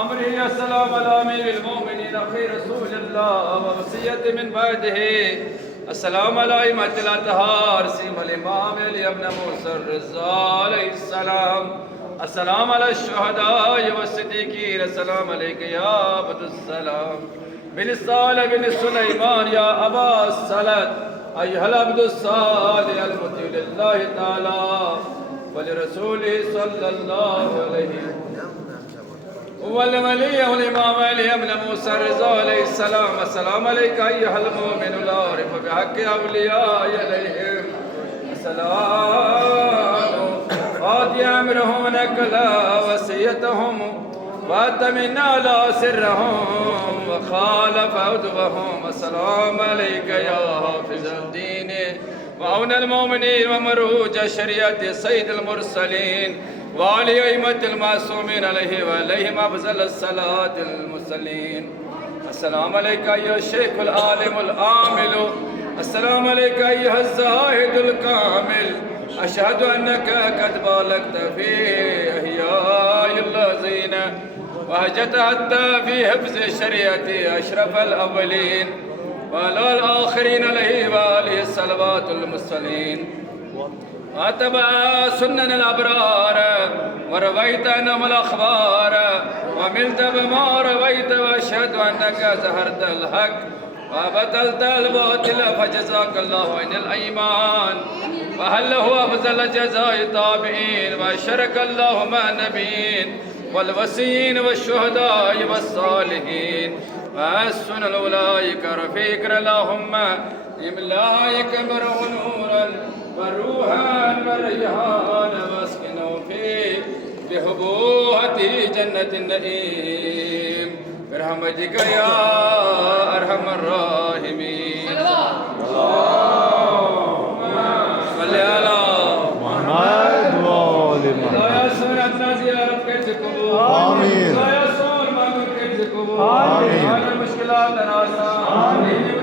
أمره السلام على أمير المؤمنين أخي رسول الله ووصية من بعده السلام على أئمة الأطهار سيما الإمام علي بن موسى الرضا عليه السلام السلام على الشهداء والصديقين السلام عليك يا عبد السلام بن صالح بن سليمان يا أبا السلط أيها العبد الصالح المطيع لله تعالى ولرسوله صلى الله عليه وسلم والولي والإمام علي بن موسى الرضا عليه السلام السلام عليك أيها المؤمن العارف بحق أولياء إليهم السلام آتي أمرهم ونكلا وصيتهم وأتمنى على سرهم وخالف عدوهم السلام عليك يا حافظ الدين وعون المؤمنين ومروج شريعة سيد المرسلين وعلي أئمة المعصومين عليه وعليهم أفضل الصلاة المرسلين السلام عليك أيها الشيخ العالم العامل السلام عليك أيها الزاهد الكامل أشهد أنك قد بالغت في إحياء الذين وهجت حتى في حفظ شريعة أشرف الأولين وعلى الآخرين عليه وآله الصلوات المرسلين واتبع سنن الأبرار ورويت عنهم الأخبار وملت بما رويت وأشهد أنك زهرت الحق وبطلت الباطل فجزاك الله عن الأيمان وهل له أفضل جزاء التابعين وأشرك الله مع النبيين والوصيين والشهداء والصالحين والسنن أولئك رفيق اللهم إملائك مره نورا وروحا وريحان واسكنوا فيه بحبوحة جنة النعيم برحمتك يا أرحم الراحمين اللهم صل على محمد وآل محمد لا يسون أثناء زيارة كرتكم آمين لا يسون ما كرتكم آمين المشكلات الآسان